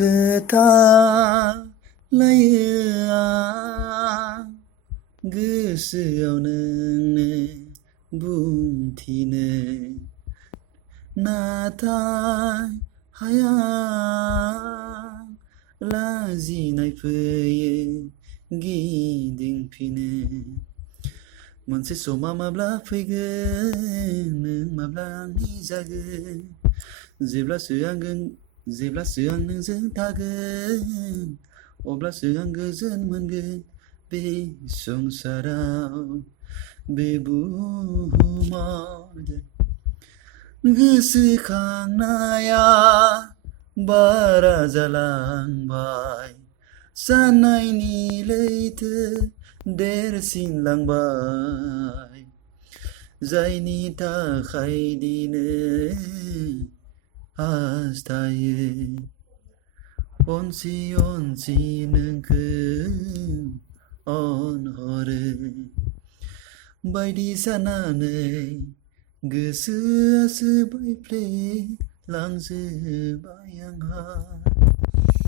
खोथालायो आं गोसोआव नोंनो बुंथिनो नाथाय हाया लाजिनाय फैयो गिदिंफिनो मोनसे समा माब्ला फैगोन नों माब्ला आंनि जागोन जेब्लासो आं नोंजों थागोन अब्लासो आं गोजोन मोनगोन बे संसाराव बे बुहुमाव गोसोखांनाया बारा जालांबाय साननायनि लैथो देरसिनलांबाय जायनि थाखाय दिनै हास्थायो अनसि नोंखौ अनहरो बायदि साननानै गोसोआसो बायफ्लेलांजोब्बाय आंहा